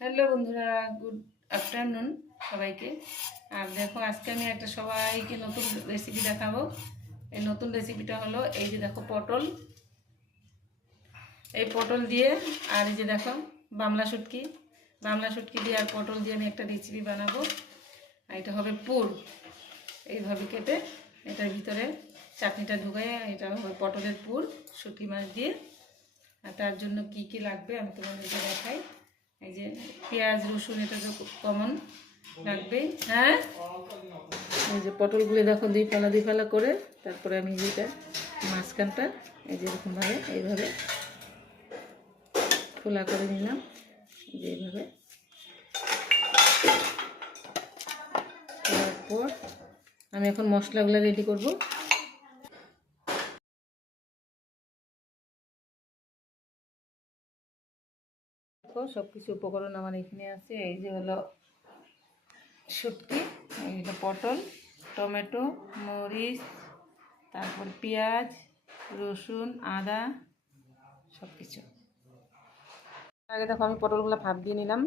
Hello বন্ধুরা, good afternoon সবাইকে। আর দেখো, আজকে আমি একটা সবাইকে নতুন রেসিপি দেখাবো। এই নতুন রেসিপিটা হলো এই যে দেখো পটল, এই পটল দিয়ে আর এই যে দেখো বামলা শুটকি দিয়ে আর পটল দিয়ে আমি একটা রেসিপি বানাবো। আর এটা হবে পুর। এইভাবে কেটে এটার ভিতরে চাটনিটা ঢুকাই, এটা হবে পটলের পুর শুটকি মাছ দিয়ে। আর তার জন্য কি কি লাগবে আমি তোমাদেরকে দেখাই। এই যে পেঁয়াজ রসুন, এটা তো কমন লাগবেই। হ্যাঁ, এই যে পটলগুলি দেখো দুই ফালা করে, তারপরে আমি যেটা মাঝখানটা এই যে এরকমভাবে এইভাবে খোলা করে নিলাম। এই যে এইভাবে করার পর আমি এখন মশলাগুলো রেডি করব। সব কিছু উপকরণ আমার এখানে আছে। এই যে হলো শুটকি, এই হলো পটল, টমেটো, মরিচ, তারপর পেঁয়াজ রসুন আদা সব কিছু। আগে দেখো আমি পটলগুলো ভাপ দিয়ে নিলাম।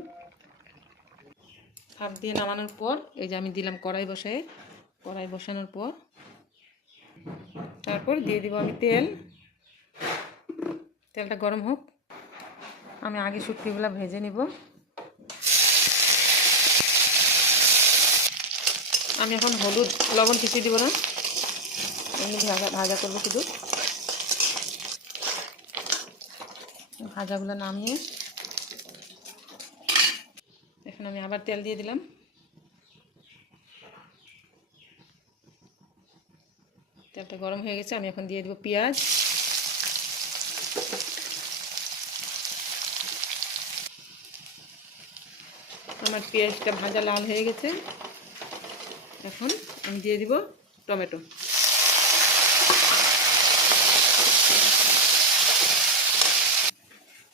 ভাপ দিয়ে নামানোর পর এই যে আমি দিলাম কড়াই বসানোর পর তারপর দিয়ে দিব আমি তেলটা গরম হোক। আমি আগে শুটকিগুলো ভেজে নিব। আমি এখন হলুদ লবণ কিছু দিব না, এমনি ভাজা করবো শুধু। ভাজাগুলো নামিয়ে এখন আমি আবার তেল দিয়ে দিলাম। তেলটা গরম হয়ে গেছে, আমি এখন দিয়ে দেবো পেঁয়াজ। আমার পেঁয়াজটা ভাজা লাল হয়ে গেছে। এখন আমি দিয়ে দিব টমেটো।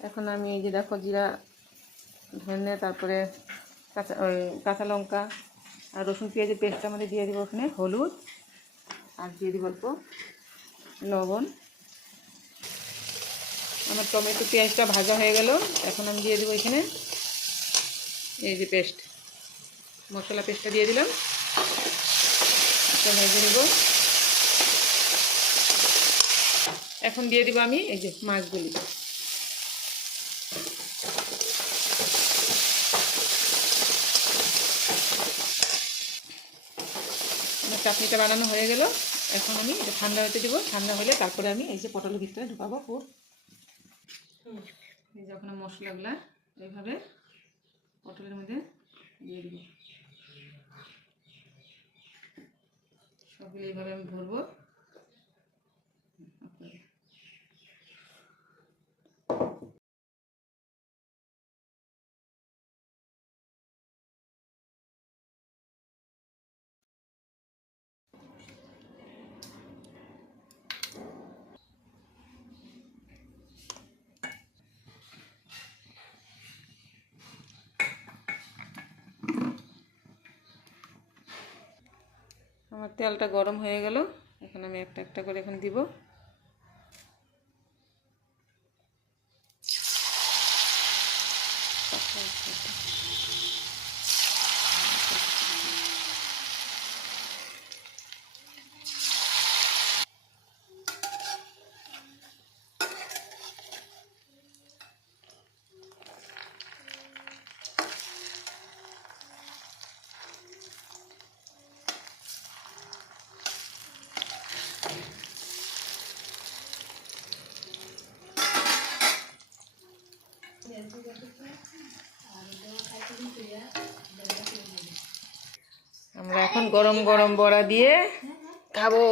এখন আমি এই যে দেখো জিরা ধনে তারপরে কাঁচা লঙ্কা আর রসুন পেঁয়াজের পেস্টটা মধ্যে দিয়ে দিব ওখানে হলুদ, আর দিয়ে দিব অল্প লবণ। আমার টমেটো পেঁয়াজটা ভাজা হয়ে গেল। এখন আমি দিয়ে দেবো এখানে এই যে মশলা পেস্টটা দিয়ে দিলাম। এটা ভেজে নেব। এখন দিয়ে দিব আমি এই যে মাছগুলি। আমার চাটনিটা বানানো হয়ে গেল। এখন আমি এটা ঠান্ডা হতে দিব। ঠান্ডা হলে তারপরে আমি এই যে পটলের ভিতরে ঢুকাবো পুর। এই যে এখন মশলাগুলা এইভাবে পটলের মধ্যে দিয়ে দিব। সবগুলো এইভাবে আমি ভরবো। আমার তেলটা গরম হয়ে গেল। এখন আমি একটা একটা করে এখন দিব। আমরা এখন গরম গরম বড়া দিয়ে খাবো।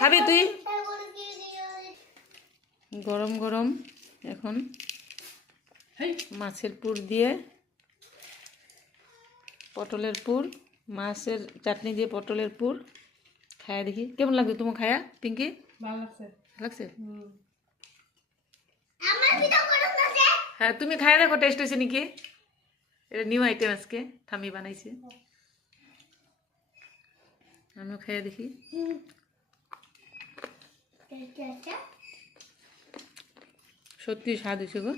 খাবি তুই? গরম গরম এখন মাছের পুর দিয়ে পটলের পুর, মাছের চাটনি দিয়ে পটলের পুর খায়া দেখি কেমন লাগছে। তোমার খায়া পিঙ্কি? ভালো লাগছে। হ্যাঁ, তুমি খায়া দেখো টেস্ট হয়েছে নাকি। এটা নিউ আইটেম, আজকে ঠামি বানাইছে। আমিও খাইয়ে দেখি। সত্যি স্বাদ হয়েছে গো।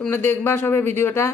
তোমরা দেখবা সবে ভিডিওটা।